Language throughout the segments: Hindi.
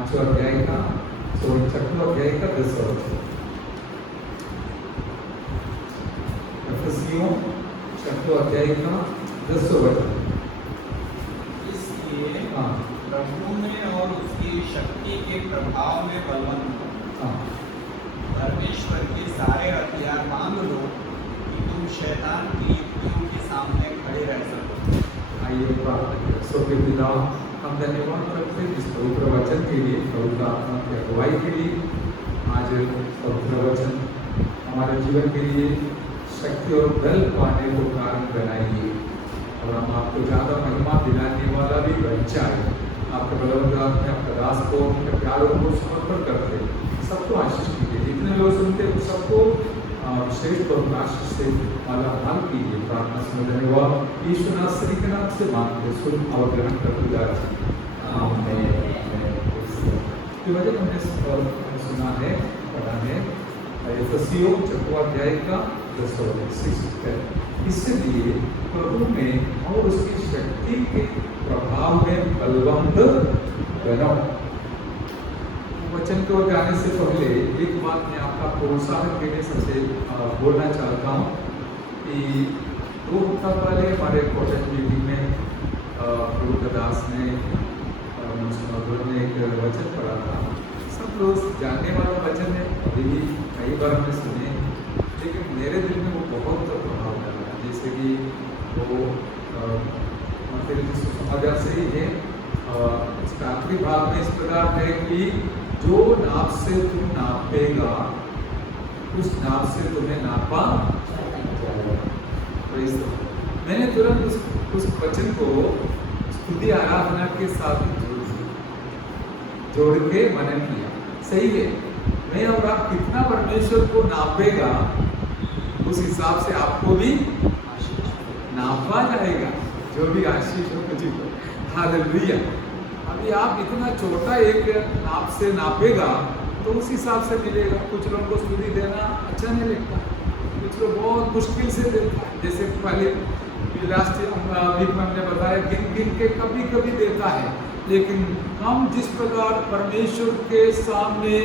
5 अध्याय का 6 अध्याय का 10 वचन। एफिसियों 6 अध्याय का 10 वचन। इसलिए प्रभु में और उसकी शक्ति के प्रभाव में बलवंत हो। परमेश्वर के सारे हथियार बांध लो कि तुम शैतान की युक्तियों के सामने खड़े रह सको। आइए प्रार्थना करें। स्वर्गीय पिता, हम धन्यवाद करते हैं इस पवित्र वचन के लिए, पवित्र आत्मा की अगुवाई के लिए। आज पवित्र वचन हमारे जीवन के लिए शक्ति और बल पाने को कारण बनाइए और हम आपको ज़्यादा महिमा दिलाने वाला भी बन जाए। आपके बलवंत में आपका दास को उनके प्यारों को समर्पण करते सबको आशीष कीजिए। जितने लोग सुनते हैं सबको श्रेष्ठ और आशीष से माला माल कीजिए। प्रार्थना सुन धन्यवाद यीशु नासरी के नाम से मांगते सुन और ग्रहण करते जाए। वजह हमने सुना है, पढ़ा है एफिसियों 6 अध्याय का 10 वचन। इसलिए प्रभु में और उसकी शक्ति के प्रभाव में बलवंत बनो। वचन को जाने से पहले एक बात मैं आपका प्रोत्साहन देने सबसे बोलना चाहता हूँ कि 2 हफ्ता पहले हमारे कॉलेज मीटिंग में प्रभु दास ने एक वचन पढ़ा था। सब लोग जानने वाला वचन है, अभी भी कई बार हमने सुने, लेकिन मेरे दिल में वो बहुत प्रभाव डाला। जैसे कि वो समाजा से ही है। इसका आखिरी भाग में इस प्रकार है कि जो नाप से तुम नापेगा उस नाप से तुम्हें नापा जाएगा। मैंने तुरंत उस वचन को स्तुति आराधना के साथ जोड़ के मनन किया। सही है, मैं और आप कितना परमेश्वर को नापेगा उस हिसाब से आपको भी नापा जाएगा। जो भी आशीष हो मुझे हालेलुया। अभी आप इतना छोटा एक नाप से नापेगा तो उस हिसाब से मिलेगा। कुछ लोगों को स्तुति देना अच्छा नहीं लगता, कुछ लोग बहुत मुश्किल से देता है। जैसे पहले राष्ट्रीय हमने बताया गिन गिन के कभी कभी देता है, लेकिन हम जिस प्रकार परमेश्वर के सामने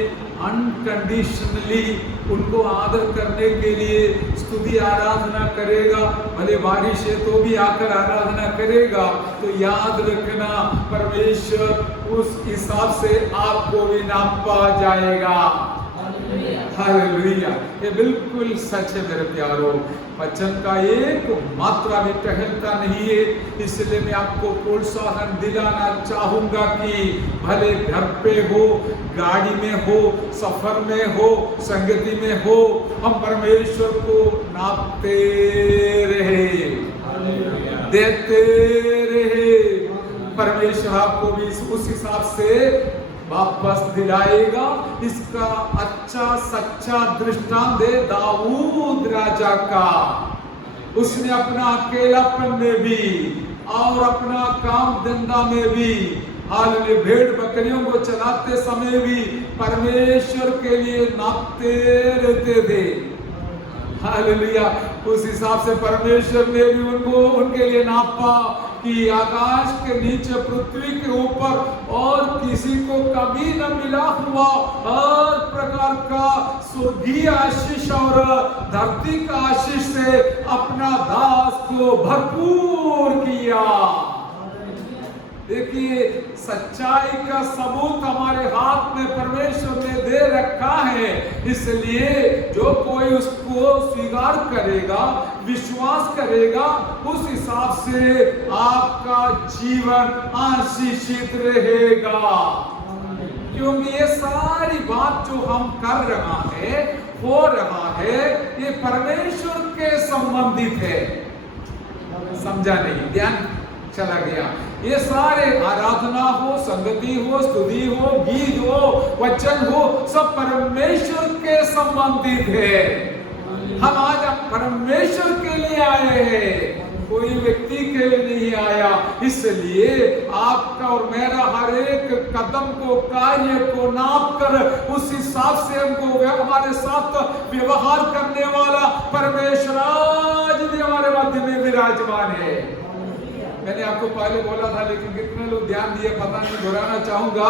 अनकंडीशनली उनको आदर करने के लिए स्तुति आराधना करेगा, भले बारिश है तो भी आकर आराधना करेगा, तो याद रखना परमेश्वर उस हिसाब से आपको भी नापा जाएगा। हालेलुया। ये बिल्कुल सच है मेरे प्यारों। वचन का एक मात्रा भी टहलता नहीं है, इसलिए मैं आपको प्रोत्साहन दिलाना चाहूंगा कि भले घर पे हो, गाड़ी में हो, सफर में हो, संगति में हो, हम परमेश्वर को नापते रहे, देते रहे। परमेश्वर आपको भी उस हिसाब से वापस दिलाएगा। इसका अच्छा सच्चा दृष्टांत है दाऊद राजा का। उसने अपना अकेलापन में भी और अपना काम धंधा में भी, हालेलुया, भेड़ बकरियों को चलाते समय भी परमेश्वर के लिए नापते रहते थे। हालेलुया। उस हिसाब से परमेश्वर ने भी उनको उनके लिए नापा कि आकाश के नीचे पृथ्वी के ऊपर और किसी को कभी न मिला हुआ हर प्रकार का स्वर्गीय आशीष और धरती का आशीष से अपना दास को भरपूर किया। देखिए, सच्चाई का सबूत हमारे हाथ में परमेश्वर ने दे रखा है, इसलिए जो कोई उसको स्वीकार करेगा, विश्वास करेगा, उस हिसाब से आपका जीवन आशीषित रहेगा। क्योंकि ये सारी बात जो हम कर रहा है, हो रहा है, ये परमेश्वर के संबंधित है। समझा नहीं? ध्यान चला गया। ये सारे आराधना हो, संगति हो, स्तुति हो, गीत हो, वचन हो, सब परमेश्वर के संबंधित है। हम आज परमेश्वर के लिए आए हैं, कोई व्यक्ति के लिए नहीं आया। इसलिए आपका और मेरा हर एक कदम को, कार्य को नाप कर उस हिसाब से हमको हमारे साथ व्यवहार करने वाला परमेश्वर आज भी हमारे मध्य में विराजमान है। मैंने आपको पहले बोला था, लेकिन कितने लोग ध्यान दिए पता नहीं, दोहराना चाहूंगा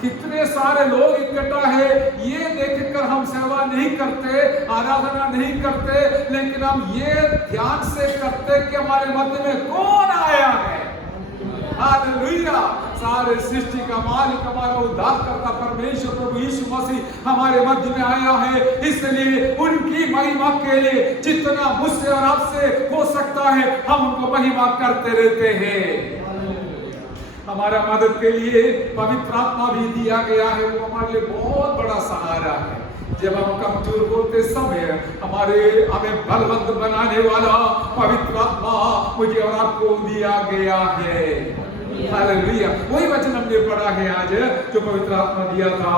कितने सारे लोग इकट्ठा है, ये देखकर हम सेवा नहीं करते, आराधना नहीं करते, लेकिन हम ये ध्यान से करते कि हमारे मध्य में कौन आया है। हालेलुया। सारे सृष्टि का मालिक, हमारा उद्धार करता परमेश्वर प्रभु यीशु मसीह हमारे मध्य में आया है। इसलिए उनकी महिमा के लिए जितना मुझसे और आपसे हो सकता है, हम उनको महिमा करते रहते हैं। हमारा मदद के लिए पवित्र आत्मा भी दिया गया है, वो हमारे लिए बहुत बड़ा सहारा है। जब हम कमजोर होते समय हमें बलवंत बनाने वाला पवित्र आत्मा मुझे और आपको दिया गया है। हालेलुया। वही वचन हमने पढ़ा है आज, जो पवित्र आत्मा दिया था।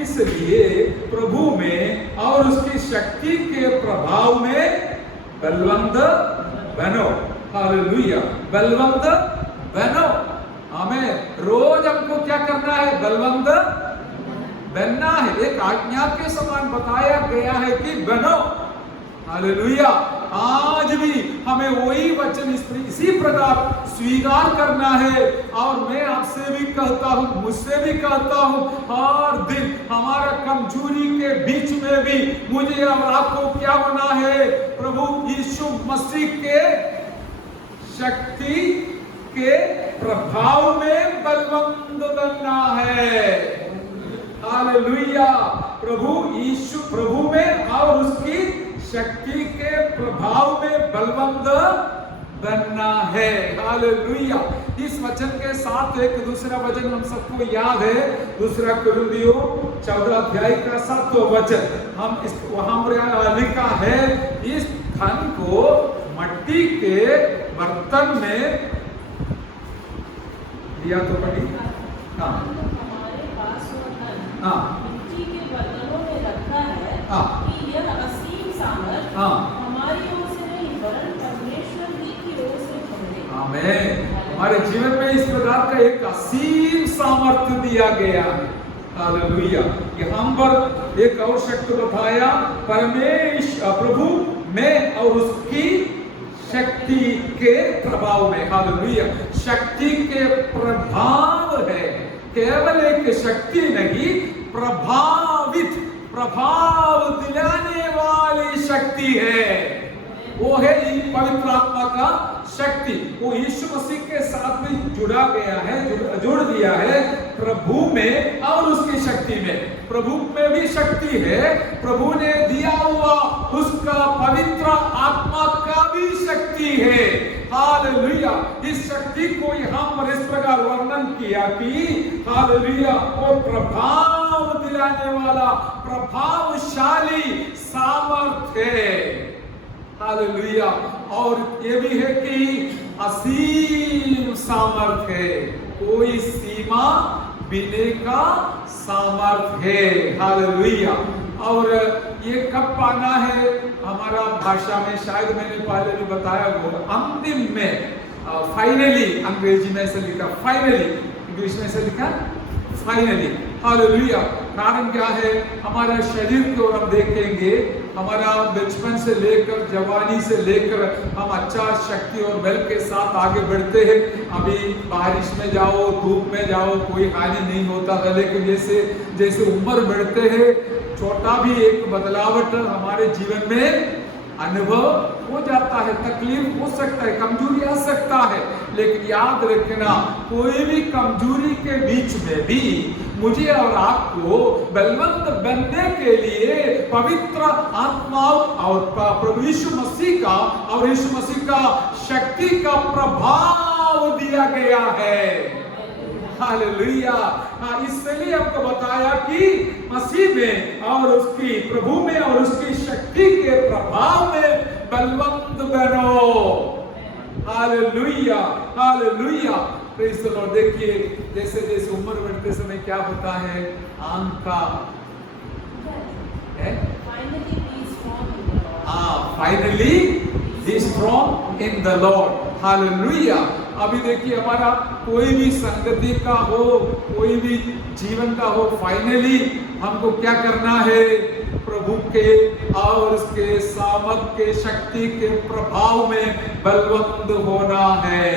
इसलिए प्रभु में और उसकी शक्ति के प्रभाव में बलवंत बनो। हालेलुया। बलवंत बनो। हमें रोज हमको क्या करना है? बलवंत बनना है। एक आज्ञा के समान बताया गया है कि बनो। हालेलुया। आज भी हमें वही वचन इसी प्रकार स्वीकार करना है। और मैं आपसे भी कहता हूँ, मुझसे भी कहता हूँ, हर दिन हमारा कमजोरी के बीच में भी मुझे और आपको क्या होना है? प्रभु यीशु मसीह के शक्ति के प्रभाव में बलवंत बनना है। हालेलुया। प्रभु में और उसकी शक्ति के प्रभाव में बलवंत बनना है। हालेलुया। इस वचन के साथ एक दूसरा वचन हम सबको याद है, दूसरा कुरिन्थियों 14 अध्याय का 7वां वचन। हम इस वहां लिखा है, इस धन को मट्टी के बर्तन में दिया तो पड़ी। हाँ, हमारे पास वो धन हाँ, मिट्टी के बर्तनों में रखा है, हाँ, कि यह असीम सामर्थ हाँ, हमारी ओर से नहीं वरन परमेश्वर की ओर से है। आमीन। हमारे जीवन में इस प्रकार का एक असीम सामर्थ्य दिया गया है। हालेलुया। यहाँ पर एक और शब्द बताया, परमेश्वर प्रभु में और उसकी शक्ति के प्रभाव में। हालेलुया। शक्ति के प्रभाव है, केवल एक शक्ति नहीं, प्रभाव दिलाने वाली शक्ति है। वो है पवित्र आत्मा का शक्ति। वो यीशु मसीह के साथ में जुड़ा गया है, जुड़ दिया है, प्रभु में और उसकी शक्ति में। प्रभु में भी शक्ति है, प्रभु ने दिया हुआ उसका पवित्र आत्मा का भी शक्ति है। हालेलुया। इस शक्ति को यहाँ पर इस प्रकार वर्णन किया कि हालेलुया, वो प्रभाव दिलाने वाला प्रभावशाली सामर्थ्य है। हालेलुया। और ये भी है कि असीम सामर्थ्य है, कोई सीमा बिने का सामर्थ्य है। हालेलुया। और ये कब पाना है? हमारा भाषा में शायद मैंने पहले भी बताया वो अंतिम में, फाइनली अंग्रेजी में से लिखा, फाइनली इंग्लिश में से लिखा फाइनली। हालेलुया। कारण क्या है? हमारा शरीर को हम देखेंगे, हमारा बचपन से लेकर जवानी से लेकर हम अच्छा शक्ति और बल के साथ आगे बढ़ते हैं। अभी बारिश में जाओ, धूप में जाओ, कोई हानि नहीं होता था, लेकिन जैसे जैसे उम्र बढ़ते हैं, छोटा भी एक बदलावट हमारे जीवन में अनुभव हो जाता है, तकलीफ हो सकता है, कमजोरी आ सकता है। लेकिन याद रखना, कोई भी कमजोरी के बीच में भी मुझे और आपको बलवंत बनने के लिए पवित्र आत्मा और प्रभु यीशु मसीह का और यीशु मसीह का शक्ति का प्रभाव दिया गया है। हालेलुया। इसलिए आपको बताया कि मसीह में और उसकी प्रभु में और उसकी शक्ति के प्रभाव में बलवंत बनो। Hallelujah. Hallelujah. Praise the Lord. देखिए, जैसे जैसे उम्र बढ़ते समय क्या होता है, आंख का finally be strong in the Lord. Hallelujah. अभी देखिए, हमारा कोई भी संगति का हो, कोई भी जीवन का हो, फाइनली हमको क्या करना है? प्रभु के और उसके सामर्थ्य के शक्ति के प्रभाव में बलवंत होना है।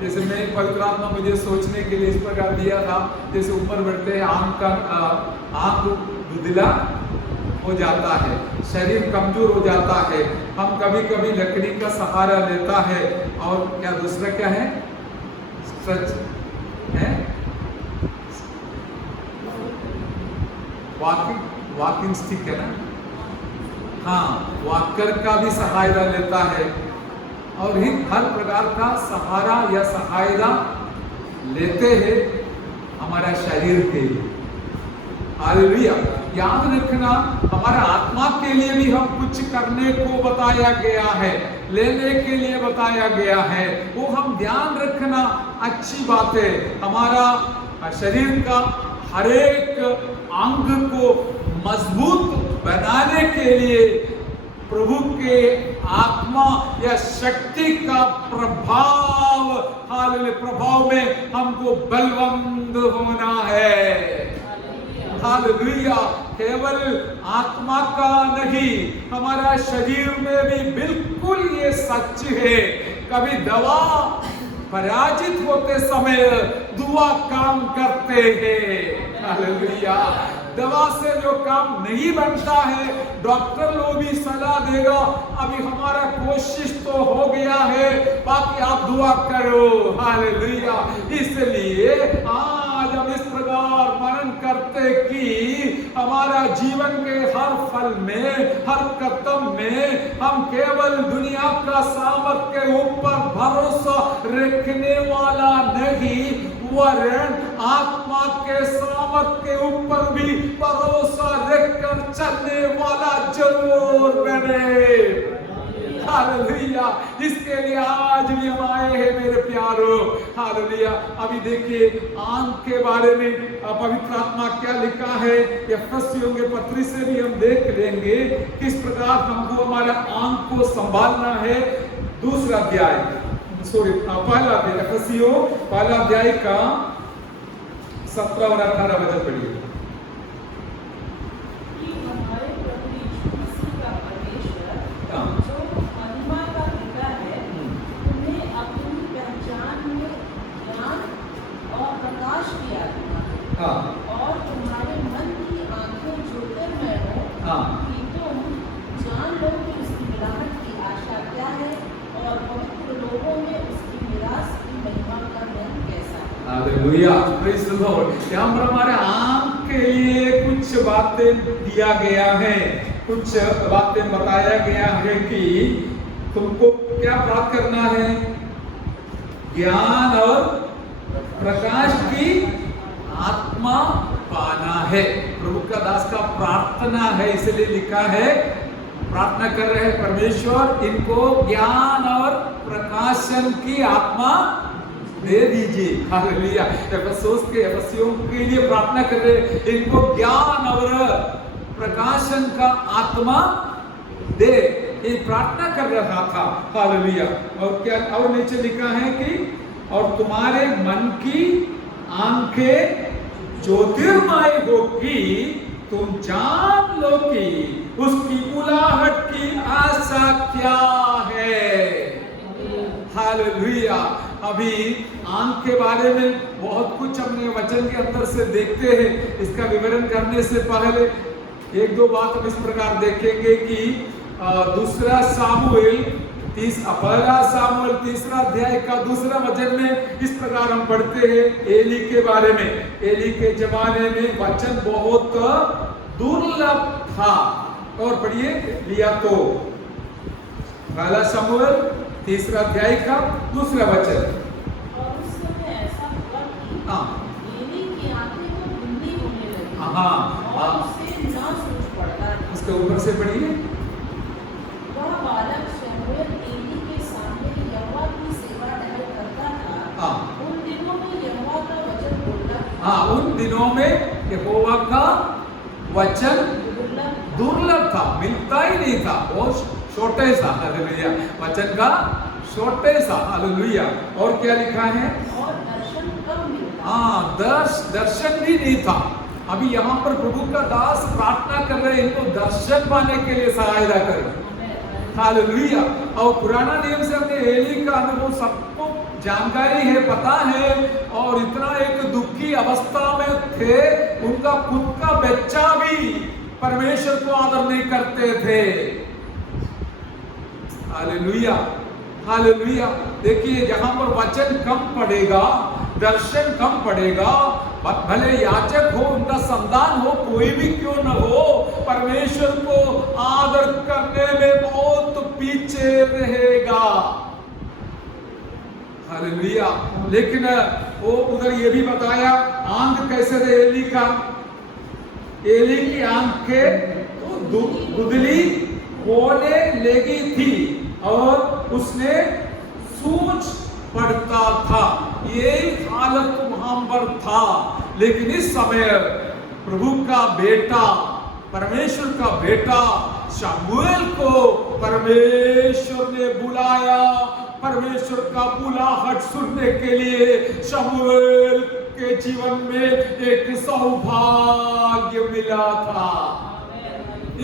जैसे मैं पवित्र आत्मा मुझे सोचने के लिए इस प्रकार दिया था, जैसे उम्र बढ़ते हैं आंख धुंधला हो जाता है, शरीर कमजोर हो जाता है, हम कभी कभी लकड़ी का सहारा लेता है, और क्या दूसरा क्या है, स्ट्रेच है, वॉकिंग स्टिक है ना, हाँ, वॉकर का भी सहायता लेता है, और ही हर प्रकार का सहारा या सहायता लेते हैं हमारा शरीर के लिए। हालेलुया। याद रखना, हमारा आत्मा के लिए भी हम कुछ करने को बताया गया है, लेने के लिए बताया गया है, वो हम ध्यान रखना। अच्छी बात है, हमारा शरीर का हर एक अंग को मजबूत बनाने के लिए प्रभु के आत्मा या शक्ति का प्रभाव, हालेलुया, प्रभाव में हमको बलवंत होना है। हालेलुया। केवल आत्मा का नहीं, हमारा शरीर में भी बिल्कुल ये सच है। कभी दवा पराजित होते समय दुआ काम करते हैं। हालेलुया। दवा से जो काम नहीं बनता है, डॉक्टर लोग भी सलाह देगा, अभी हमारा कोशिश तो हो गया है, बाकी आप दुआ करो। हालेलुया। इसलिए आज हम इस प्रकार मनन करते कि हमारा जीवन के हर फल में, हर कदम में हम केवल दुनिया का सामर्थ के ऊपर भरोसा रखने वाला नहीं, वरन आत्मा के सामर्थ के ऊपर भी भरोसा रखकर चलने वाला जरूर बने। हालेलुया। इसके लिए आज भी हम आए हैं मेरे प्यारो। हालेलुया। अभी देखिए आंख के बारे में पवित्र आत्मा क्या लिखा है, एफएसियों के पत्री से भी हम देख लेंगे किस प्रकार हमको हमारा आंख को संभालना है। दूसरा अध्याय, पहला अध्याय, एफएसियों पहला अध्याय का 17 और 18 वचन पढ़िए। और तुम्हारे मन की आंखें ज्योतिर्मय हो, कि तुम जान लो कि उसकी मिलावट की आशा क्या है, और पवित्र लोगों में उसकी निराश की महिमा का धन कैसा है। हालेलुया। Praise the Lord. यहाँ पर हमारे आंख के लिए कुछ बातें दिया गया है, कुछ बातें बताया गया है कि तुमको क्या प्राप्त करना है, ज्ञान और प्रकाश की आत्मा पाना है। प्रभु का दास का प्रार्थना है, इसलिए लिखा है, प्रार्थना कर रहे हैं, परमेश्वर इनको ज्ञान और प्रकाशन की आत्मा दे दीजिए। हालेलुया। एफएसियों के लिए प्रार्थना कर रहे हैं, इनको ज्ञान और प्रकाशन का आत्मा दे, ये प्रार्थना कर रहा था। हालेलुया। और क्या और नीचे लिखा है कि और तुम्हारे मन की आंखें ज्योतिर्मय होगी, तुम जान लो कि उसकी बुलाहट की आशा क्या है। हालेलुया। अभी आंख के बारे में बहुत कुछ हमने वचन के अंदर से देखते हैं। इसका विवरण करने से पहले एक दो बात हम इस प्रकार देखेंगे कि दूसरा सामुएल पहला सामुएल 3 अध्याय का 2 वचन में इस प्रकार हम पढ़ते हैं एली के बारे में। एली के जमाने में वचन बहुत दुर्लभ था। और पढ़िए लिया तो पहला सामुएल 3 अध्याय का 2 वचन। और उस समय ऐसा हुआ कि एली की आंखें तो धुंधली होने लगी, और उसे न सूझ पड़ता। उसके ऊपर से पढ़िए। वह बालक शमूएल एली के सामने यहोवा की सेवा टहल करता था। उन दिनों में यहोवा का वचन दुर्लभ। उन दिनों में यहोवा का वचन दुर्लभ था, मिलता ही नहीं था, बहुत छोटे सा। हालेलुया। वचन का छोटे सा। हालेलुया। और क्या लिखा है, और दर्शन कम मिलता। दर्शन भी नहीं था। अभी यहाँ पर प्रभु का दास प्रार्थना कर रहे हैं, इनको दर्शन पाने के लिए सहायता करें। हालेलुया। और पुराना नियम से हमने एली का अनुभव सबको जानकारी है, पता है, और इतना एक दुखी अवस्था में थे, उनका खुद का बच्चा भी परमेश्वर को आदर नहीं करते थे। Hallelujah, hallelujah. देखिए, जहां पर वचन कम पड़ेगा, दर्शन कम पड़ेगा, भले याचक हो, उनका संतान हो, कोई भी क्यों न हो, परमेश्वर को आदर करने में बहुत पीछे रहेगा। हालेलुया। लेकिन वो उधर ये भी बताया, आंख कैसे थे एली का? एली की आंखें तो धुंधली होने लगी थी और उसने सूझ पड़ता था। यही हालत वहां पर था। लेकिन इस समय प्रभु का बेटा, परमेश्वर का बेटा शमूएल को परमेश्वर ने बुलाया। परमेश्वर का बुलाहट सुनने के लिए शमूएल के जीवन में एक सौभाग्य मिला था।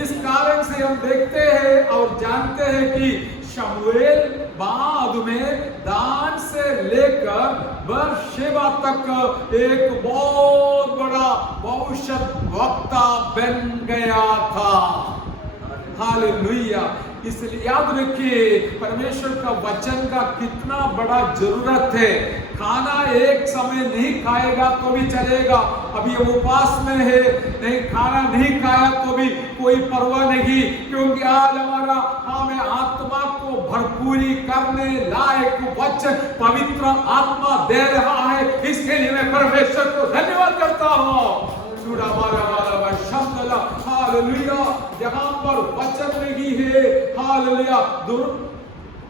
इस कारण से हम देखते हैं और जानते हैं कि शमूएल बाद में दान से लेकर बर्शेबा तक एक बहुत बड़ा भविष्यद्वक्ता बन गया था। हालेलुया। इसलिए याद रखिए, परमेश्वर का वचन का कितना बड़ा जरूरत है। खाना एक समय नहीं खाएगा तो भी चलेगा, अभी उपवास में है, नहीं खाना नहीं खाया तो भी कोई परवाह नहीं, क्योंकि आज हमारा हमें आत्मा को भरपूरी करने लायक वचन पवित्र आत्मा दे रहा है। इसके लिए मैं परमेश्वर को धन्यवाद करता हूँ। हालेलुया। जहां पर वचन नहीं है, हालेलुया,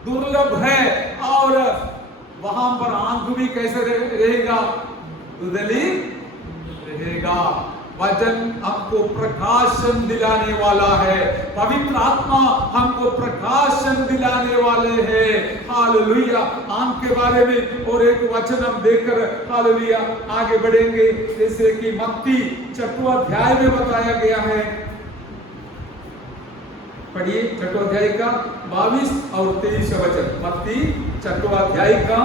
दुर्लभ है, और वहां पर आंख भी कैसे रहेगा? धुंधली रहेगा। वचन हमको प्रकाशन दिलाने वाला है, पवित्र आत्मा हमको प्रकाशन दिलाने वाले हैं। हालेलुया। आंख के बारे में और एक वचन हम देखकर हालेलुया आगे बढ़ेंगे। जैसे कि मत्ती 6वां अध्याय में बताया गया है, पढ़िए 6वां अध्याय का 22 और 23 वचन। मत्ती 6वां अध्याय का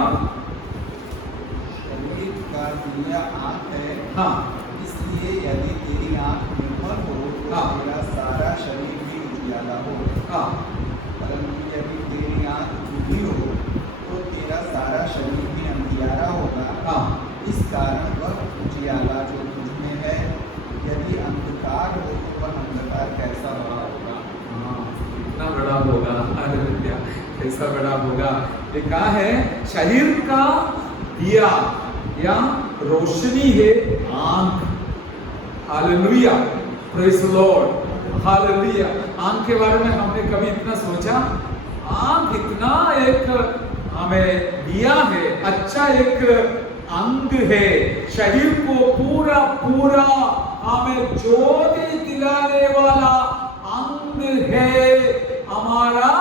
शरीर का दिया आंख है, हाँ, इसलिए यदि तेरी आंख निर्मल हो तो हाँ, तेरा सारा शरीर भी उजियाला हो। हाँ, परंतु यदि तेरी आंख बुरी हो तो तेरा सारा शरीर भी अंधियारा होगा। हाँ, इस कारण वह उजियाला जो तुझमें है, यदि अंधकार हो तो वह अंधकार कैसा बड़ा होगा। कितना बड़ा होगा। हालेलुया। कैसा बड़ा होगा। ये कहा है, शरीर का दिया या रोशनी है आंख। Hallelujah, praise the Lord. Hallelujah. आंख के बारे में हमने कभी इतना सोचा? आंख इतना एक हमें दिया है, अच्छा एक अंग है, शरीर को पूरा पूरा हमें ज्योति दिलाने वाला अंग है हमारा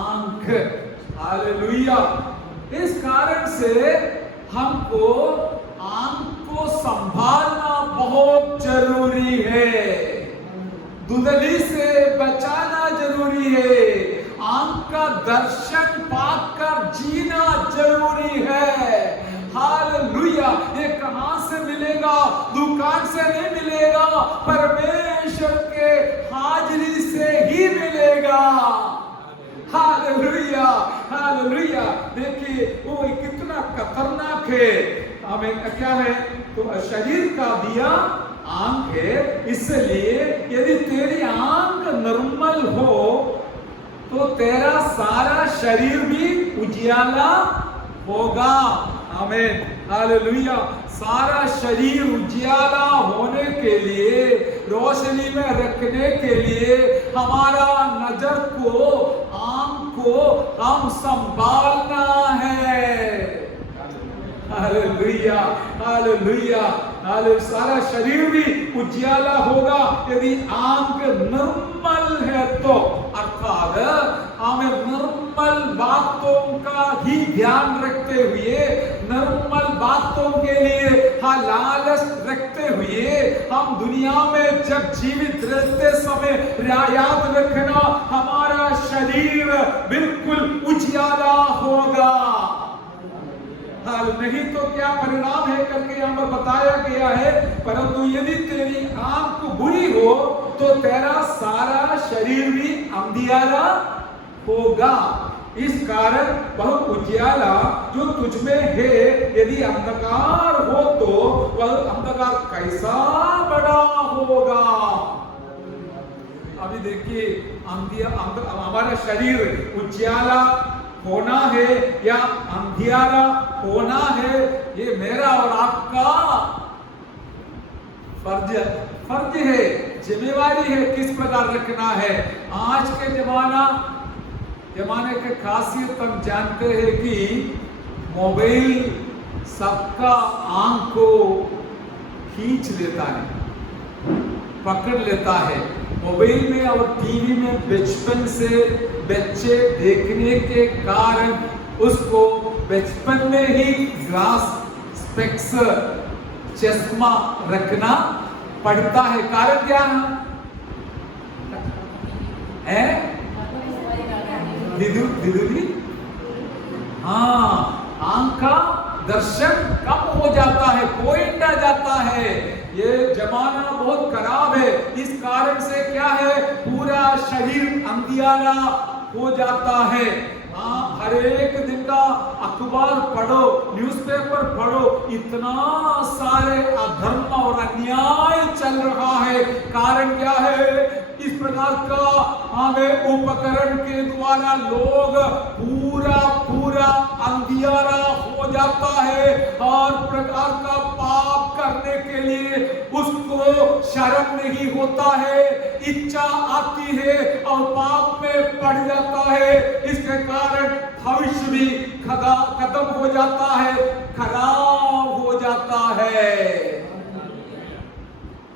आंख। हालेलुया। इस कारण से हमको आंख को संभालना बहुत जरूरी है, धुंधली से बचाना जरूरी है, आंख का दर्शन पाकर जीना जरूरी है। हालेलुया। ये कहां से मिलेगा? दुकान से नहीं मिलेगा, परमेश्वर के हाजिरी से ही मिलेगा। Hallelujah, hallelujah. देखिए वो कितना खतरनाक है। हमें क्या है? तो शरीर का दिया आंख है, इसलिए यदि तेरी आंख निर्मल हो तो तेरा सारा शरीर भी उजियाला होगा। आमीन, हालेलुया। सारा शरीर उजियाला होने के लिए, रोशनी में रखने के लिए हमारा नजर को, आंख को हम संभालना है। Hallelujah, hallelujah, hallelujah. सारा शरीर भी उजियाला होगा यदि आंख निर्मल है तो। अर्थात हमें निर्मल बातों का ही ध्यान रखते हुए, निर्मल बातों के लिए लालच रखते हुए हम दुनिया में जब जीवित रहते समय याद रखना, हमारा शरीर बिल्कुल उजियाला होगा। हाल नहीं तो क्या परिणाम है करके यहाँ पर बताया गया है। परंतु यदि तेरी आंख बुरी हो तो तेरा सारा शरीर भी अंधियारा होगा। इस कारण वह उजियाला जो तुझ में है, यदि अंधकार हो तो वह अंधकार कैसा बड़ा होगा। अभी देखिए, हमारा शरीर उजियाला होना है या अंधियारा होना है, ये मेरा और आपका फर्ज है, जिम्मेवारी है, किस प्रकार रखना है। आज के जमाने के खासियत हम जानते हैं कि मोबाइल सबका आंख को खींच लेता है, पकड़ लेता है। मोबाइल में और टीवी में बचपन से बच्चे देखने के कारण उसको बचपन में ही ग्लास स्पेक्स चश्मा रखना पड़ता है। कारण क्या है? दिदुली, हाँ, आंख का दर्शन कम हो जाता है, पॉइंट आ जाता है। ये जमाना बहुत खराब है। इस कारण से क्या है, पूरा शरीर अंधियारा हो जाता है। हर एक दिन का अखबार पढ़ो, न्यूज़पेपर पढ़ो, इतना सारे अधर्म और अन्याय चल रहा है। कारण क्या है? इस प्रकार का हमें उपकरण के द्वारा लोग पूरा अंधियारा हो जाता है और प्रकार का पाप करने के लिए उसको शर्म नहीं होता है, इच्छा आती है और पाप में पड़ जाता है। इसके कारण भविष्य भी खत्म हो जाता है, खराब हो जाता है।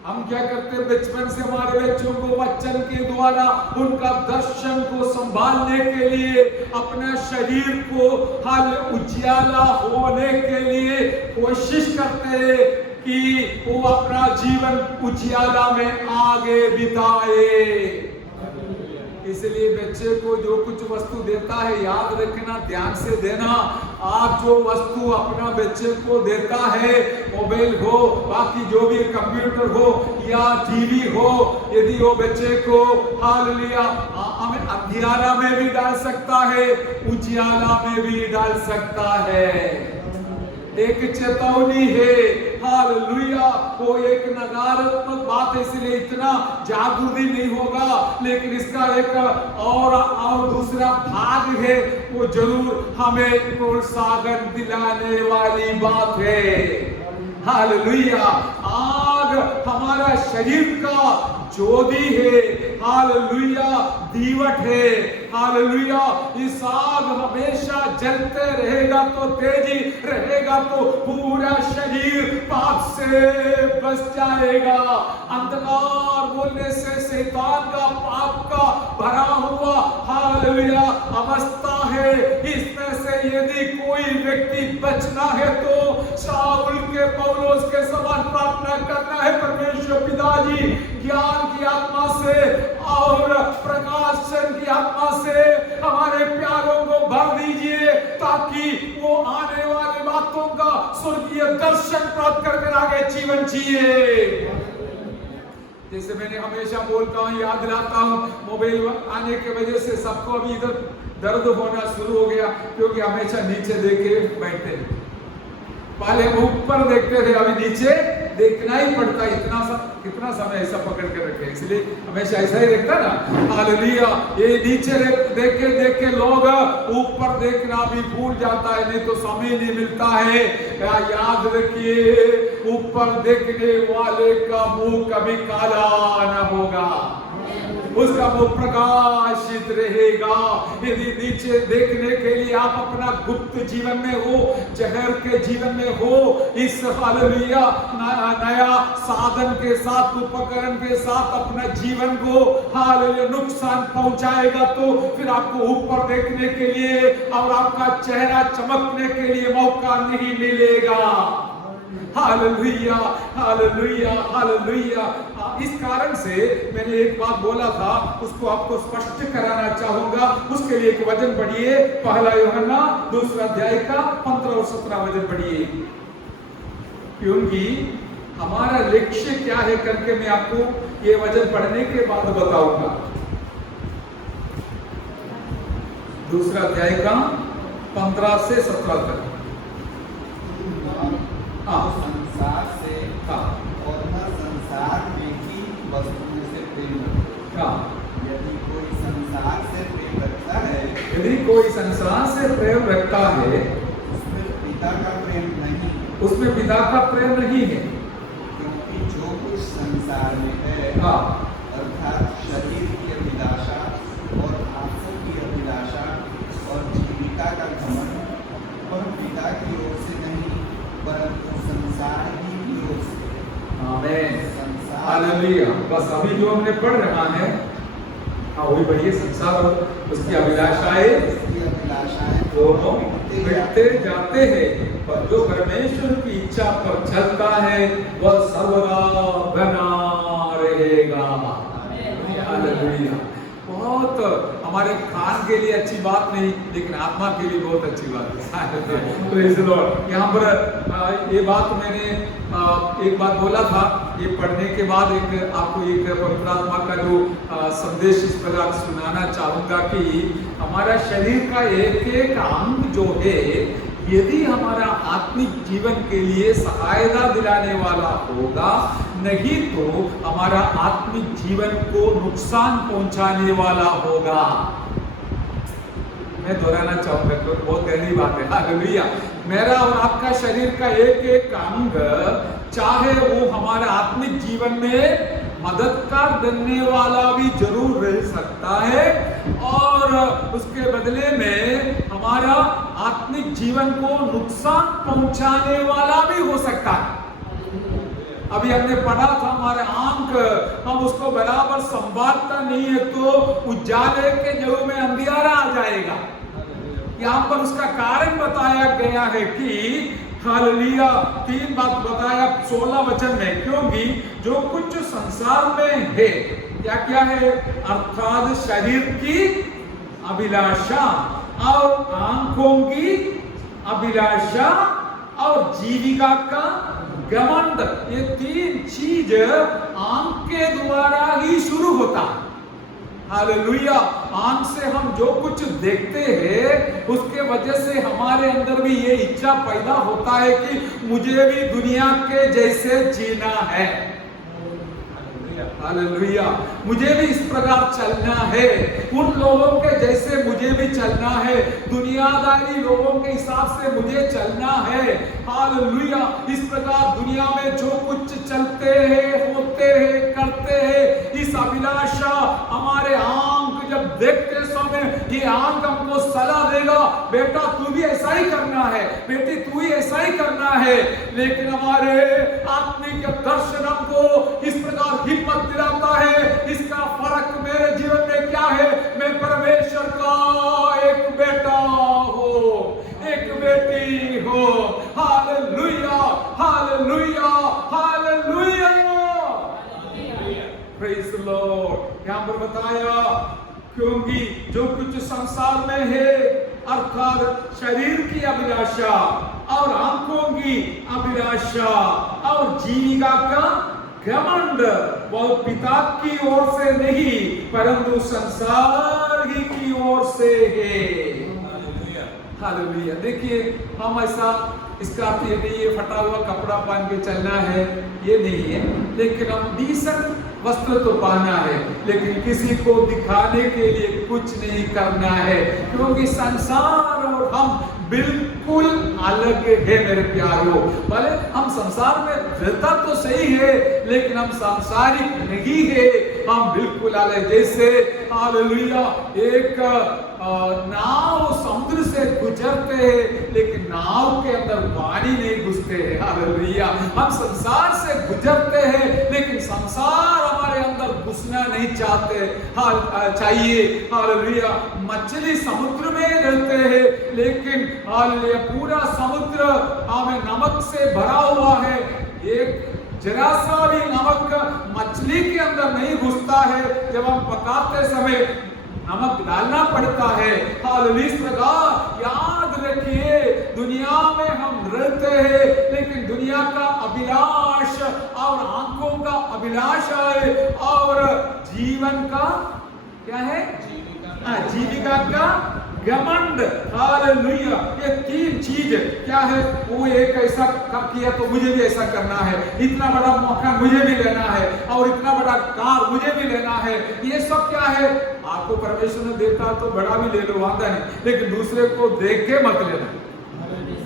हम क्या करते हैं, बचपन से हमारे बच्चों को वचन के द्वारा उनका दर्शन को संभालने के लिए, अपना शरीर को हाल उजियाला होने के लिए कोशिश करते हैं कि वो अपना जीवन उजियाला में आगे बिताए। इसलिए बच्चे को जो कुछ वस्तु देता है, याद रखना, ध्यान से देना। आप जो वस्तु अपना बच्चे को देता है, मोबाइल हो, बाकी जो भी कंप्यूटर हो या टीवी हो, यदि वो बच्चे को हालेलुया हमें अंधियारा में भी डाल सकता है, उजियाला में भी डाल सकता है। एक चेतावनी है, हालेलुया। वो एक नकारात्मक बात है, इसलिए इतना जागरूक नहीं होगा, लेकिन इसका एक और दूसरा भाग है, वो जरूर हमें प्रोत्साहन दिलाने वाली बात है। हालेलुया। आग हमारा शरीर का ज्योति है, हालेलुया, दीवट है, हालेलुया। इस आग हमेशा जलते रहेगा तो तेजी रहेगा तो पूरा शरीर पाप से बच जाएगा। अंधकार बोलने से शैतान का, पाप का भरा हुआ हालेलुया अवस्था है। इसमें से यदि कोई व्यक्ति बचना है तो शाऊल के, पौलुस के समान प्रार्थना करना है, परमेश्वर पिताजी ज्ञान की आत्मा से और प्रकाशन की आत्मा से हमारे प्यारों को भर दीजिए, ताकि वो आने वाले बातों का स्वर्गीय दर्शन प्राप्त करके आगे जीवन जिए। जैसे मैंने हमेशा बोलता हूँ, याद दिलाता हूँ, मोबाइल आने के वजह से सबको अभी इधर दर्द होना शुरू हो गया, क्योंकि हमेशा नीचे देखे बैठे। पहले हम ऊपर देखते थे, अभी नीचे देखना ही पड़ता है। कितना समय ऐसा पकड़ के रखे, इसलिए हमेशा ऐसा ही रखता ना। हालेलुया। ये नीचे देख के लोग ऊपर देखना भी भूल जाता है, नहीं तो समय नहीं मिलता है। याद रखिए, ऊपर देखने वाले का मुंह कभी काला न होगा, उसका मुंह प्रकाशित रहेगा। यदि नीचे देखने के लिए आप अपना गुप्त जीवन में हो, जहर के जीवन में हो, इस हालेलुया नया साधन के साथ, उपकरण के साथ अपना जीवन को हालेलुया नुकसान पहुंचाएगा, तो फिर आपको ऊपर देखने के लिए और आपका चेहरा चमकने के लिए मौका नहीं मिलेगा। Hallelujah, hallelujah, hallelujah. इस कारण से मैंने एक बात बोला था, उसको आपको स्पष्ट कराना चाहूंगा। उसके लिए एक वचन पढ़िए, पहला यूहन्ना 2 अध्याय का 15 और 17 वचन पढ़िए। क्योंकि हमारा लक्ष्य क्या है करके मैं आपको ये वचन पढ़ने के बाद बताऊंगा। 2 अध्याय का 15 से 17 तक। संसार से और न संसार में की वस्तुओं से प्रेम रखो। यदि कोई संसार से प्रेम रखता है, यदि कोई संसार से प्रेम रखता है, उसमें पिता का प्रेम नहीं, उसमें पिता का प्रेम नहीं है। क्योंकि जो कुछ संसार में है, अर्थात शरीर की अभिलाषा और आंखों की अभिलाषा और जीविका का घमंड, वह पिता की ओर से नहीं परंतु संसार ही की ओर से। आमीन, हालेलुया। बस अभी जो हमने पढ़ रहा है, वही बढ़िए, संसार और उसकी अभिलाषाएं दोनों मिटते जाते हैं, पर जो परमेश्वर की इच्छा पर चलता है वह सर्वदा बना रहेगा। हालेलुया। बहुत हमारे कान के लिए अच्छी बात नहीं, लेकिन आत्मा के लिए बहुत अच्छी बात है। Praise the Lord. यहाँ पर ये बात मैंने एक बात बोला था, ये पढ़ने के बाद आपको एक पवित्र आत्मा का जो संदेश इस प्रकार सुनाना चाहूंगा कि हमारा शरीर का एक एक अंग जो है, यदि हमारा आत्मिक जीवन के लिए सहायता दिलाने वाला होगा, नहीं तो हमारा आत्मिक जीवन को नुकसान पहुंचाने वाला होगा। मैं दोहराना चाहूंगा, तो बहुत गहरी बात है। हालेलुया। मेरा और आपका शरीर का एक एक अंग, चाहे वो हमारा आत्मिक जीवन में मददगार बनने वाला भी जरूर रह सकता है, और उसके बदले में हमारा आत्मिक जीवन को नुकसान पहुंचाने वाला भी हो सकता है। अभी हमने पढ़ा था, हमारे आंख हम उसको बराबर संभालता नहीं है तो उजाले के जगह में अंधियारा आ जाएगा। यहाँ पर उसका कारण बताया गया है कि हालेलुया, 3 बात बताया 16 वचन में। क्योंकि जो कुछ संसार में है, क्या क्या है, अर्थात शरीर की अभिलाषा और आंखों की अभिलाषा और जीविका का घमंड, ये 3 चीज आंख के द्वारा ही शुरू होता है। हालेलुया। आंख से हम जो कुछ देखते हैं, उसके वजह से हमारे अंदर भी ये इच्छा पैदा होता है कि मुझे भी दुनिया के जैसे जीना है। हालेलुया। मुझे भी इस प्रकार चलना है, उन लोगों के जैसे मुझे भी चलना है, दुनियादारी लोगों के हिसाब से मुझे चलना है। हालेलुया। इस प्रकार दुनिया में जो कुछ चलते हैं, होते हैं, करते हैं, इस अभिलाषा हमारे आंख जब देखते समय ये आंख हमको सलाह देगा, बेटा तू भी ऐसा ही करना है, बेटी तू ही ऐसा ही करना है। लेकिन हमारे आत्मिक दर्शन हमको इस प्रकार हिम्मत दिलाता है। इसका फर्क मेरे जीवन में क्या है, मैं परमेश्वर का एक बेटा हो, एक बेटी हो। Hallelujah, hallelujah, hallelujah, praise the Lord. यहाँ पर बताया, क्योंकि जो कुछ संसार में है, अर्थात शरीर की अभिलाषा और आंखों की अभिलाषा और जीविका का घमंड, वह पिता की ओर से नहीं परंतु संसार ही की ओर से है। हालेलुया। देखिए, हम ऐसा, इसका अर्थ ये नहीं है फटा हुआ कपड़ा पहन के चलना है, ये नहीं है। लेकिन हम डिसेंट वस्त्र तो पहना है, लेकिन किसी को दिखाने के लिए कुछ नहीं करना है, क्योंकि संसार और हम बिल्कुल अलग है मेरे प्यारों। भले हम संसार में रहता तो सही है, लेकिन हम सांसारिक नहीं है, हम बिल्कुल अलग। जैसे हालेलुया, एक नाव समुद्र से गुजरते हैं, लेकिन नाव के अंदर पानी नहीं घुसते हैं। हालेलुया। हम संसार से गुजरते हैं, लेकिन संसार हमारे अंदर घुसना नहीं चाहते चाहिए। हालेलुया। मछली समुद्र में रहते हैं, लेकिन हालेलुया पूरा समुद्र हमें नमक से भरा हुआ है। एक जरा सा भी नमक मछली के अंदर नहीं घुसता है, जब हम पकाते समय नमक डालना पड़ता है। हालेलुया। इस प्रकार याद रखिए, दुनिया में हम रहते हैं, लेकिन दुनिया का अभिलाष और आंखों का अभिलाष है, और जीवन का क्या है? जीविका का घमंड। हालेलुया। ये तीन चीज क्या है? वो एक ऐसा किया तो मुझे भी ऐसा करना है, इतना बड़ा मौका मुझे भी लेना है, और इतना बड़ा कार मुझे भी लेना है। ये सब क्या है? आपको परमेश्वर ने देता तो बड़ा भी ले लो, वादा नहीं, लेकिन दूसरे को देख के मत लेना,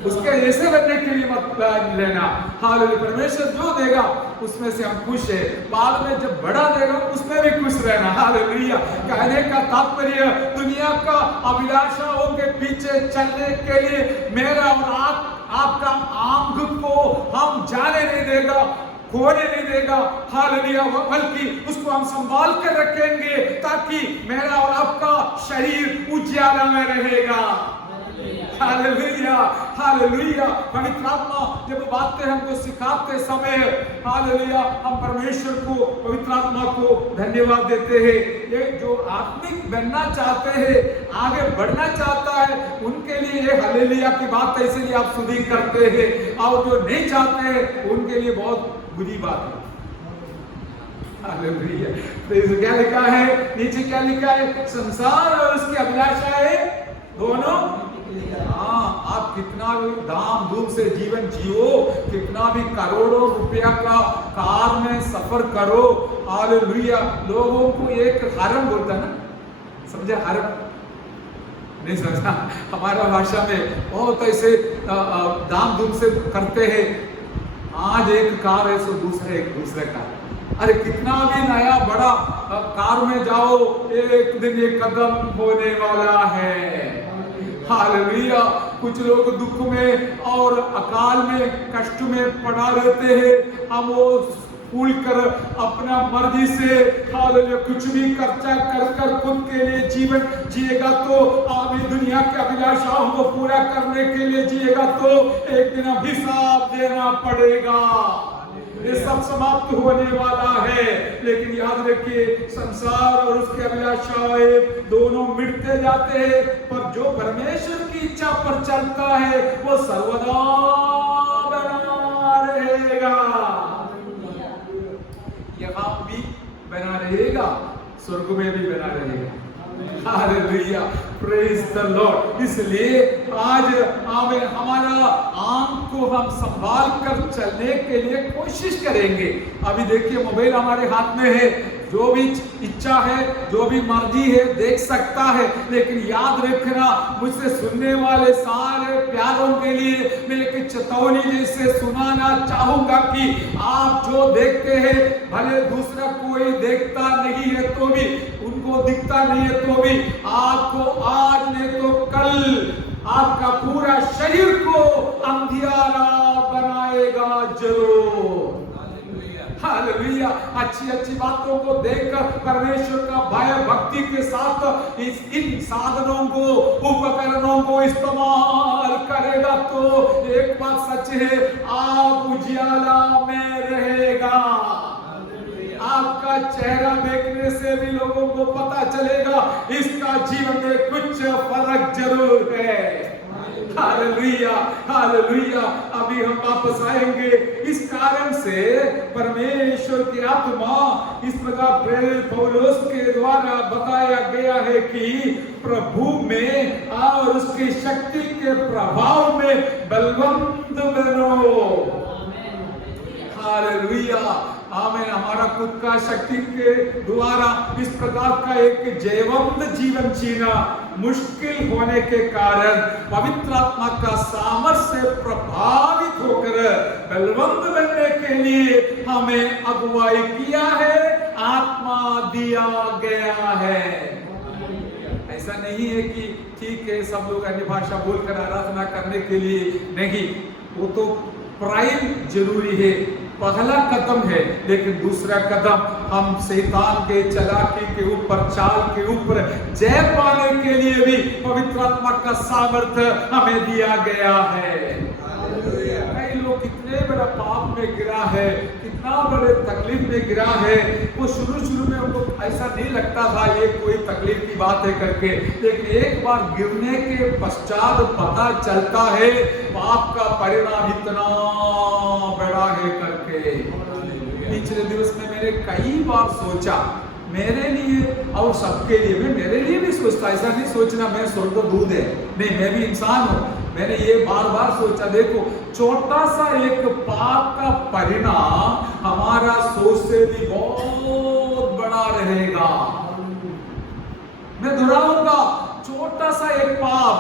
उसके ऐसे बनने के लिए मत लेना। हालेलुया। परमेश्वर जो देगा उसमें से हम खुश है, बाद में जब बड़ा देगा उसमें भी खुश रहना। हालेलुया। कहने का तात्पर्य, दुनिया का अभिलाषाओं के पीछे चलने के लिए मेरा और आपका आंख को हम जाने नहीं देगा, खोने नहीं देगा। हालेलुया। बल्कि उसको हम संभाल कर रखेंगे, ताकि मेरा और आपका शरीर उजियाला में रहेगा। हालेलुया। हालेलुया। पवित्र आत्मा जब बातें हमको सिखाते समय, हालेलुया, हम परमेश्वर को, पवित्र आत्मा को धन्यवाद देते हैं। ये जो आत्मिक बनना चाहते हैं, आगे बढ़ना चाहता है, उनके लिए ये हालेलुया की बात है, इसलिए आप सुधी करते हैं, और जो नहीं चाहते हैं उनके लिए बहुत बुरी बात है। हालेलुया। तो क्या लिखा है नीचे? क्या लिखा है? संसार और उसकी अभिलाषाएं दोनों। हाँ, आप कितना भी धाम धूम से जीवन जियो, कितना भी करोड़ों रुपया का कार में सफर करो, हालेलुया, लोगों को एक हरम बोलता ना, समझे? हरम नहीं समझा? हमारा भाषा में बहुत ऐसे धाम धूम से करते हैं, आज एक कार है सो दूसरे एक दूसरे कार। अरे कितना भी नया बड़ा कार में जाओ, एक दिन ये कदम होने वाला है। हालेलुया। कुछ लोग दुख में और अकाल में, कष्ट में पड़ा रहते हैं, हम वो भूल कर अपना मर्जी से, हालेलुया, कुछ भी खर्चा कर खुद के लिए जीवन जिएगा तो, आगे दुनिया की अभिलाषाओं को पूरा करने के लिए जिएगा तो एक दिन हिसाब देना पड़ेगा। ये सब समाप्त होने वाला है, लेकिन याद रखिए, संसार और उसकी अभिलाषाएं दोनों मिटते जाते हैं, पर जो परमेश्वर की इच्छा पर चलता है वो सर्वदा बना रहेगा। यहाँ भी बना रहेगा, स्वर्ग में भी बना रहेगा। हालेलुया। Praise the Lord. इसलिए आज हमें हमारा आंख को हम संभाल कर चलने के लिए कोशिश करेंगे। अभी देखिए, मोबाइल हमारे हाथ में है, जो भी इच्छा है, जो भी मर्जी है देख सकता है, लेकिन याद रखना, मुझसे सुनने वाले सारे प्यारों के लिए मैं एक चेतावनी जैसे सुनाना चाहूंगा कि आप जो देखते हैं, भले दूसरा कोई देखता नहीं है तो भी, उनको दिखता नहीं है तो भी, आपको आज नहीं तो कल आपका पूरा शरीर को अंधियारा बनाएगा जरूर। हालेलुया। अच्छी अच्छी बातों को देखकर परमेश्वर का भय भक्ति के साथ इन साधनों को, उपकरणों को इस्तेमाल करेगा तो एक बात सच है, आप उजियाला में रहेगा। आपका चेहरा देखने से भी लोगों को पता चलेगा इसका जीवन में कुछ फर्क जरूर है। हालेलुया। हालेलुया। अभी हम वापस आएंगे। इस कारण से परमेश्वर की आत्मा इस प्रकार प्रेरित पौलुस के द्वारा बताया गया है कि प्रभु में और उसकी शक्ति के प्रभाव में बलवंत बनो। हालेलुया। आमीन। हमारा खुद का शक्ति के द्वारा इस प्रकार का एक जयवंत जीवन जीना मुश्किल होने के कारण पवित्र आत्मा का सामर्थ्य से प्रभावित होकर बलवंत बनने के लिए हमें अगुवाई किया है, आत्मा दिया गया है। ऐसा नहीं है कि ठीक है सब लोग अन्य भाषा बोलकर आराधना करने के लिए, नहीं, वो तो प्राइम जरूरी है, पहला कदम है, लेकिन दूसरा कदम हम शैतान के चालाकी के ऊपर, चाल के ऊपर जय पाने के लिए भी पवित्र आत्मा का सामर्थ्य हमें दिया गया है। कई लोग कितने बड़ा पाप में गिरा है, इतना बड़े तकलीफ में गिरा है। वो शुरू में उनको ऐसा नहीं लगता था ये कोई तकलीफ की बात है करके, लेकिन एक बार गिरने के पश्चात पता चलता है पाप का परिणाम इतना बड़ा है करके। पिछले दिवस में मैंने कई बार सोचा मेरे लिए और सबके लिए, मैं मेरे लिए भी सोचता, ऐसा नहीं सोचना मैं स्वर्गदूत है, नहीं मैं भी इंसान हूँ। मैंने ये बार बार सोचा, देखो छोटा सा एक पाप का परिणाम हमारा सोच से भी बहुत बड़ा रहेगा। मैं दोहराऊंगा, छोटा सा एक पाप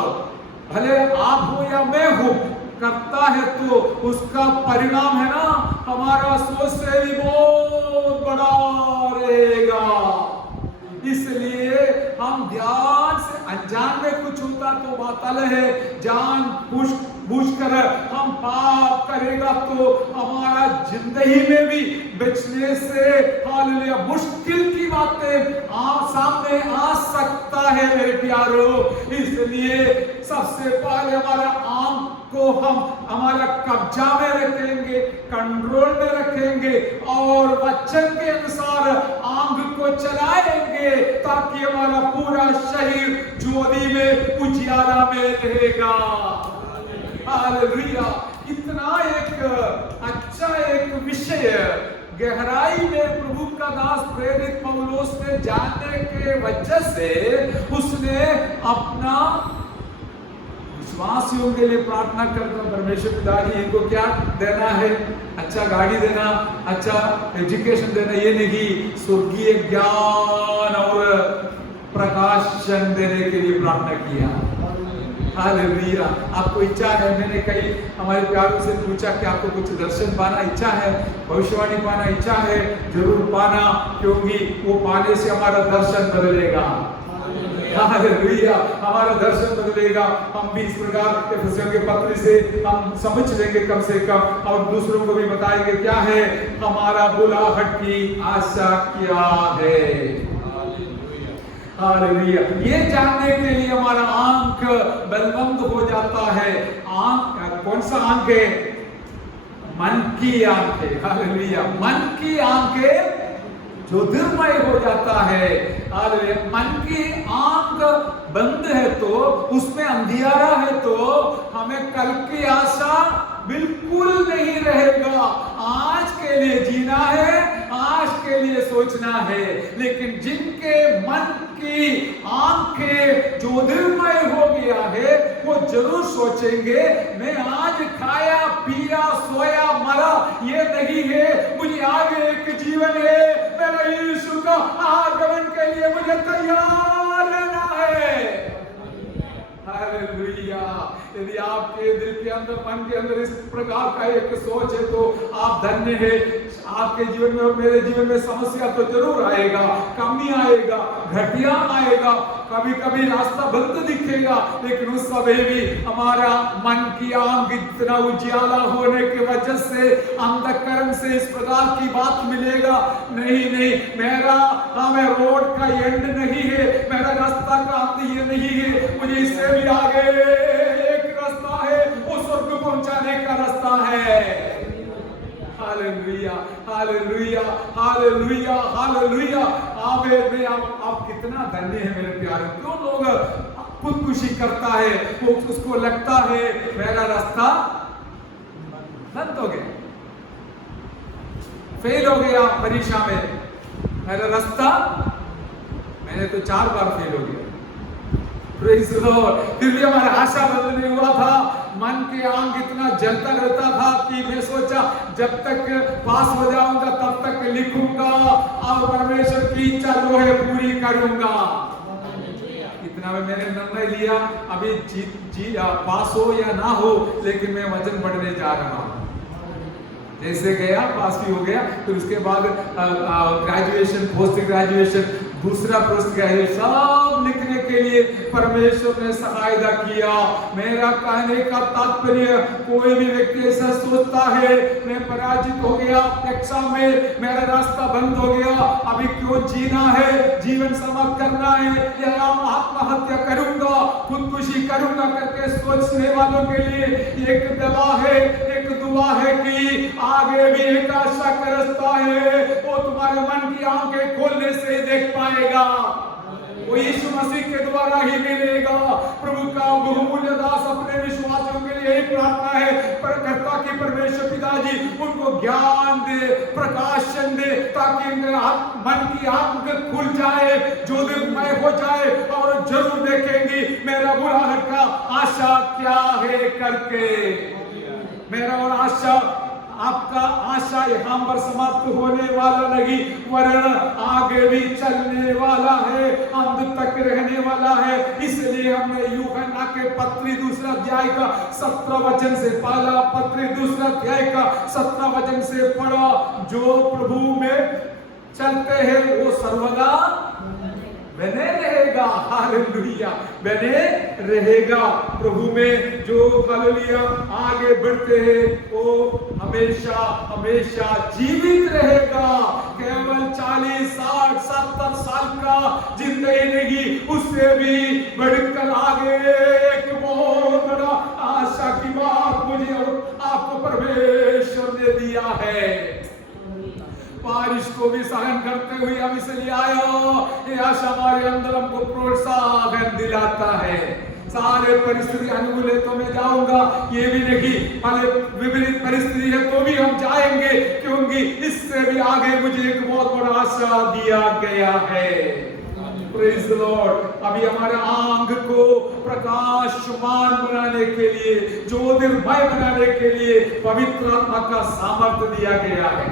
भले आप हो या मैं हूं करता है तो उसका परिणाम है ना हमारा सोच से भी बहुत बड़ा रहेगा। इसलिए हम ध्यान से, अनजान में कुछ होता तो बात अलग है, जान बूझ कर हम पाप करेगा तो हमारा जिंदगी में भी बचने से हालेलुया मुश्किल की बातें सामने आ सकता है मेरे प्यारो। इसलिए सबसे पहले हमारा आंख को हम हमारा कब्जा में रखेंगे, कंट्रोल में रखेंगे और वचन के अनुसार आंख को चलाएंगे ताकि हमारा पूरा शरीर ज्योति में उजियारा में रहेगा। हालेलुया। इतना एक अच्छा एक विषय गहराई में प्रभु का दास प्रेरित पौलुस ने जानने के वजह से उसने अपना विश्वासियों के लिए प्रार्थना करता, परमेश्वर पिताजी इनको क्या देना है, अच्छा गाड़ी देना, अच्छा एजुकेशन देना, ये नहीं, स्वर्गीय ज्ञान और प्रकाशन देने के लिए प्रार्थना किया। हालेलुया। आपको इच्छा है, मैंने कई हमारे प्यारों से पूछा कि आपको कुछ दर्शन पाना इच्छा है, भविष्यवाणी पाना इच्छा है, जरूर पाना, क्योंकि वो पाने से हमारा दर्शन बदलेगा। हालेलुया। हमारा दर्शन बदलेगा। हम भी इस प्रकार एफेसियों के पत्र से हम समझ लेंगे कम से कम, और दूसरों को भी बताएंगे क्या है हमारा बुलाहट की आशा क्या है। हालेलुया। ये जानने के लिए हमारा आंख बलवंत हो जाता है। आंख कौन सा आंख है? मन की आंख है। हालेलुया। मन की आंखें ज्योतिर्मय हो जाता है। हालेलुया। मन की आंख बंद है तो उसमें अंधियारा है तो हमें कल की आशा बिल्कुल नहीं रहेगा। आज के लिए जीना है, आज के लिए सोचना है, लेकिन जिनके मन की आंखें ज्योतिर्मय हो गया है वो जरूर सोचेंगे मैं आज खाया पिया सोया मरा ये नहीं है, मुझे आगे एक जीवन है, मेरा यीशु का आगमन के लिए मुझे तैयार रहना है। हालेलुया। यदि आपके दिल के अंदर, मन के अंदर इस प्रकार का एक सोच है तो आप धन्य है। आपके जीवन में और मेरे जीवन में समस्या तो जरूर आएगा, कमी आएगा, घटिया आएगा, कभी कभी रास्ता बंद दिखेगा, लेकिन उस समय भी हमारा मन की आंख इतना उजियाला होने की वजह से अंधकरण से इस प्रकार की बात मिलेगा, नहीं मेरा हमें रोड का एंड नहीं है, मेरा रास्ता का अंत ये नहीं है, मुझे इससे भी आगे एक रास्ता है, वो स्वर्ग पहुंचाने का रास्ता है। Hallelujah, hallelujah, hallelujah, hallelujah. आमीन। आप कितना धन्य है मेरे प्यारे। क्यों लोग खुदकुशी करता है, वो उसको लगता है मेरा रास्ता बंद हो गया, फेल हो गया परीक्षा में, मेरा रास्ता, मैंने तो 4 बार फेल हो गया। Praise the Lord. फिर भी हमारा आशा बंद नहीं हुआ था। मन के आंख इतना जलता रहता था कि मैं सोचा जब तक पास हो जाऊंगा तब तक लिखूंगा और परमेश्वर की इच्छा जो है पूरी करूंगा। इतना में मैंने निर्णय लिया, अभी पास हो या ना हो, लेकिन मैं वचन पढ़ने जा रहा हूं। जैसे गया पास भी हो गया, फिर उसके बाद ग्रेजुएशन, पोस्ट ग्रेजुएशन, दूसरा पोस्ट ग्रेजुएशन सब लिखने के लिए परमेश्वर ने सहायता किया। मेरा कहने का तात्पर्य, कोई भी व्यक्ति ऐसा सोचता है मैं पराजित हो गया एग्जाम में, मेरा रास्ता बंद हो गया, अभी क्यों जीना है, जीवन समाप्त करना है या आत्महत्या करूंगा, खुदकुशी करूंगा करके सोचने वालों के लिए एक दवा है, एक दुआ है कि आगे भी एक आशा का रास्ता है, वो तुम्हारे मन की आंखें खोलने से ही देख पाएगा, वो यीशु मसीह के द्वारा ही मिलेगा। प्रभु का बहुमूल्य दास अपने विश्वासियों के लिए यही प्रार्थना है, पर करता कि परमेश्वर पिताजी उनको ज्ञान दे, प्रकाशन दे, ताकि मन की आंख खुल जाए, ज्योतिर्मय हो जाए और जरूर देखेंगी मेरा बुलाहट का आशा क्या है करके। मेरा और आशा, आपका आशा यहाँ पर समाप्त होने वाला नहीं, वरन आगे भी चलने वाला है, अंत तक रहने वाला है। इसलिए हमने यूहन्ना के पत्री 2 अध्याय का 17 वचन से पहला पत्री 2 अध्याय का 17 वचन से पढ़ा, जो प्रभु में चलते हैं वो सर्वदा बने रहेगा। हालेलुया, बने रहेगा। प्रभु में जो हालेलुया आगे बढ़ते हैं वो हमेशा हमेशा जीवित रहेगा। केवल 40, 60, 70 साल का जिंदगी नहीं, उससे भी बढ़कर आगे एक बहुत बड़ा आशा की बात मुझे और आपको परमेश्वर ने दिया है। बारिश को भी सहन करते हुए हम इसलिए आया, ये आशा हमारे अंदर हमको प्रोत्साहन दिलाता है। सारे परिस्थिति अनुकूल है तो मैं जाऊंगा, ये भी नहीं, भले विपरीत परिस्थिति है तो भी हम जाएंगे, क्योंकि इससे भी आगे मुझे एक बहुत बड़ा आशा दिया गया है। Praise the Lord. अभी हमारे आंख को प्रकाशमान बनाने के लिए, ज्योतिर्मय बनाने के लिए पवित्र आत्मा का सामर्थ्य दिया गया है।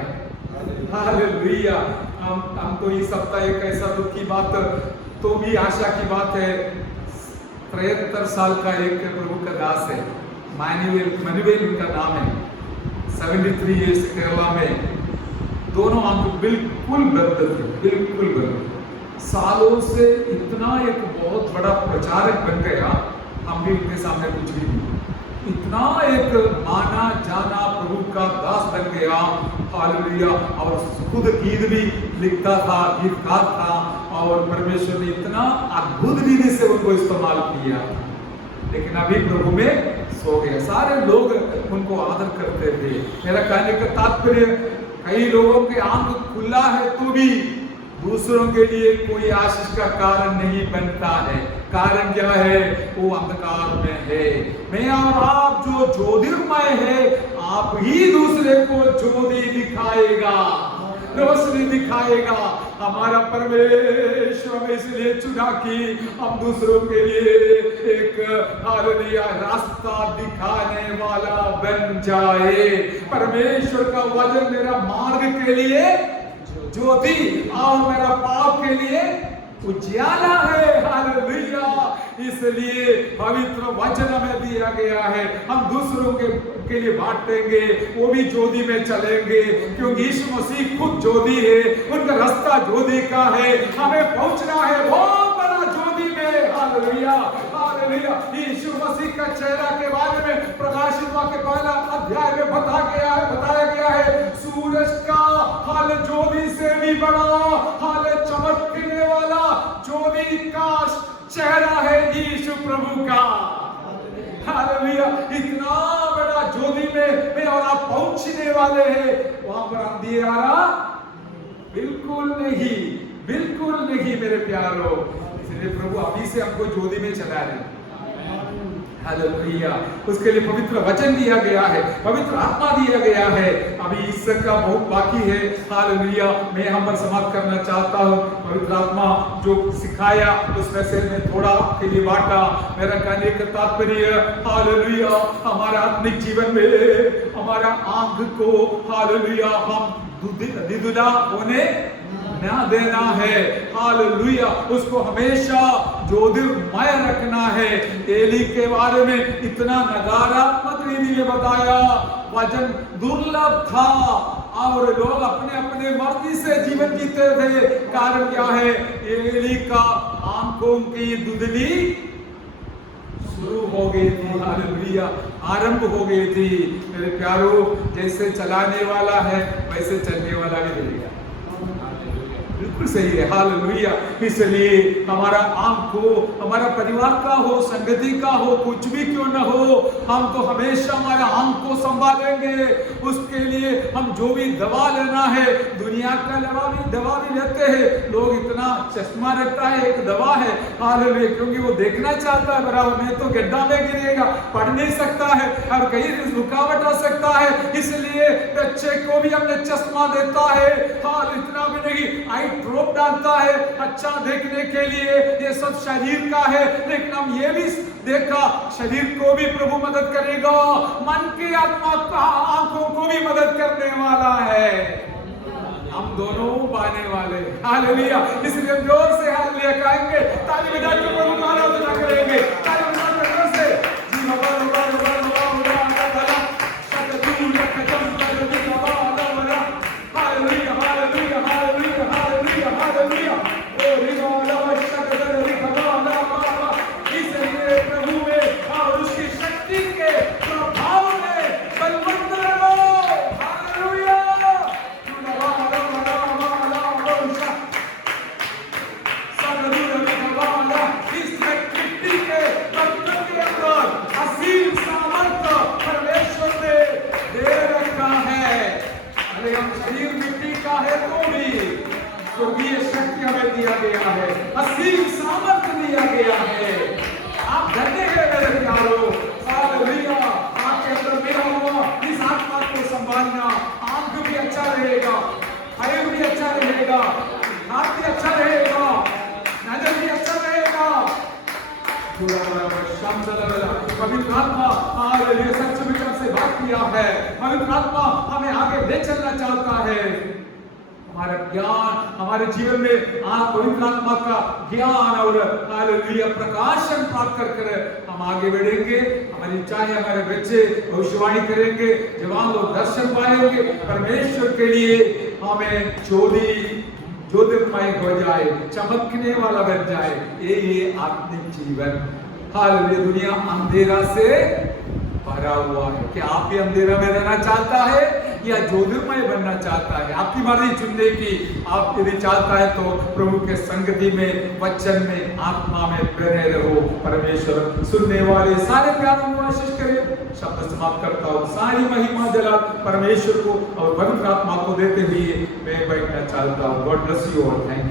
हालेलुया। हम तो इस सप्ताह एक ऐसा दुख की बात, तो भी आशा की बात है, 73 साल का एक प्रभु का दास है, मैनुएल उनका नाम है, 73 ईयर्स केरला में, दोनों आंख बिल्कुल बंद थे, बिल्कुल बंद। सालों से इतना एक बहुत बड़ा प्रचारक बन गया, हम भी उनके सामने कुछ भी नहीं, इतना एक माना जाना प्रभु का दास बन गया। हालेलुया। और खुद गीत भी लिखता था, गीतकार था, और परमेश्वर ने इतना अद्भुत विधि से उनको इस्तेमाल किया। लेकिन अभी प्रभु में सो गए, सारे लोग उनको आदर करते थे। मेरा कहने का तात्पर्य, कई लोगों के आंख खुला है तो भी दूसरों के लिए कोई आशीष का कारण नहीं बनता है। कारण क्या है? वो अंधकार में है। मैं और आप जो ज्योतिर्मय है, आप ही दूसरे को ज्योति दिखाएगा, रोशनी दिखाएगा। हमारा परमेश्वर हमें इसलिए चुना कि हम दूसरों के लिए एक हालेलुया रास्ता दिखाने वाला बन जाए। परमेश्वर का वचन मेरा मार्ग के लिए ज्योति और मेरा पाप के लिए उजियाला है। हालेलुया। इसलिए पवित्र वचन हमें दिया गया है, हम दूसरों के लिए बांटेंगे, वो भी ज्योति में चलेंगे, क्योंकि यीशु मसीह खुद ज्योति है, उनका रास्ता ज्योति का है। हमें पहुंचना है बहुत बड़ा ज्योति में। Hallelujah, hallelujah. यीशु मसीह का चेहरा के बारे में प्रकाशित वाक्य के पहला अध्याय में बताया गया है, सूरज का हाल ज्योति से भी बड़ा, हाल चमकने वाला ज्योति का चेहरा है यीशु प्रभु का। हालेलुया। इतना बड़ा ज्योति में मैं और आप पहुंचने वाले हैं। वहां पर अंधेरा बिल्कुल नहीं, बिल्कुल नहीं मेरे प्यारों। इसलिए प्रभु अभी से हमको ज्योति में चला रहे। हालेलुया। उसके लिए पवित्र वचन दिया गया है, पवित्र आत्मा दिया गया है। अभी इसका बहुत बाकी है। हालेलुया। मैं यहाँ पर समाप्त करना चाहता हूँ। पवित्र आत्मा जो सिखाया उसमें से मैं थोड़ा के लिए बांटा। मेरा कहने का तात्पर्य, हालेलुया, हमारा आत्मिक जीवन में हमारा आंख को हालेलुया हम दुधुला होने ना देना है। हालेलुया। उसको हमेशा ज्योतिर्मय रखना है। एली के बारे में इतना नकारात्मक रीति में बताया, वचन दुर्लभ था और लोग अपने अपने मर्जी से जीवन जीते थे। कारण क्या है? एली का आंखों की धुंधली शुरू हो गई थी। हालेलुया। आरंभ हो गई थी। मेरे प्यारों, जैसे चलाने वाला है वैसे चलने वाला भी मिलेगा। बिल्कुल सही है, हालेलुया। इसलिए हमारा आंख हो, हमारा परिवार का हो, संगति का हो, कुछ भी क्यों न हो, हम तो हमेशा हमारा आंख को संभालेंगे। उसके लिए हम जो भी दवा लेना है, दुनिया का दवा भी लेते हैं लोग। इतना चश्मा रखता है, एक दवा है, हालेलुया, क्योंकि वो देखना चाहता है बराबर, नहीं तो गड्ढा में गिरेगा, पढ़ नहीं सकता है और कहीं रुकावट आ सकता है। इसलिए बच्चे को भी हमने चश्मा देता है, हाल इतना भी नहीं, आई ड्रॉप डालता है अच्छा देखने के लिए। ये सब शरीर का है, लेकिन हम ये भी देखा शरीर को भी प्रभु मदद करेगा, मन की आत्मा का आंखों को भी मदद करने वाला है। हम दोनों पाने वाले, हालेलुया। इसलिए हम जोर से हालेलुया कहेंगे, ताली बजा के प्रभु का आराधना करेंगे, ताली बजा के जोर से जी बाबा बाबा बाबा बाबा बाबा शतदूर खत्म कर दी बाबा बाबा, hallelujah hallelujah hallelujah hallelujah hallelujah. ओ रिवा बाबा शतदूर रिवा बाबा, इसलिए प्रभु में और उसकी शक्ति के प्रभाव में बलवंत रहो, हालेलुया। शरीर मिट्टी का है तो भी स्वर्गीय शक्ति हमें दिया गया है, असीम सामर्थ्य दिया गया है। आप धन्य हैं मेरे प्यारों, हालेलुया। आपके अंदर मेरा हुआ इस आत्मा को संभालना, आंख भी अच्छा रहेगा, पैर भी अच्छा रहेगा, हाथ भी अच्छा रहेगा, नजर भी अच्छा रहेगा। पवित्र आत्मा हालेलुया सच में हमसे बात किया है। पवित्र आत्मा हमें आगे ले चलना चाहता है। हमारा ज्ञान हमारे जीवन में पवित्र आत्मा का ज्ञान और हालेलुया प्रकाशन प्राप्त कर हम आगे बढ़ेंगे। हमारी चाहे हमारे बच्चे भविष्यवाणी करेंगे, जवान लोग दर्शन पाएंगे, परमेश्वर के लिए हमें ज्योतिर्मय हो जाए, चमकने वाला बन जाए। ये आत्मिक जीवन, हालेलुया। दुनिया अंधेरा से भरा हुआ है। क्या आप भी अंधेरा में रहना चाहता है या ज्योतिर्मय बनना चाहता है? आपकी मर्जी चुनने की। आप यदि चाहता है तो प्रभु के संगति में, वचन में, आत्मा में बने रहो। परमेश्वर सुनने वाले सारे प्यारों को आशीष करे। शब्द समाप्त करता हूँ। सारी महिमा जलाल परमेश्वर को और पवित्र आत्मा को देते हुए मैं बैठना चाहता हूँ। God bless you all. Thank you.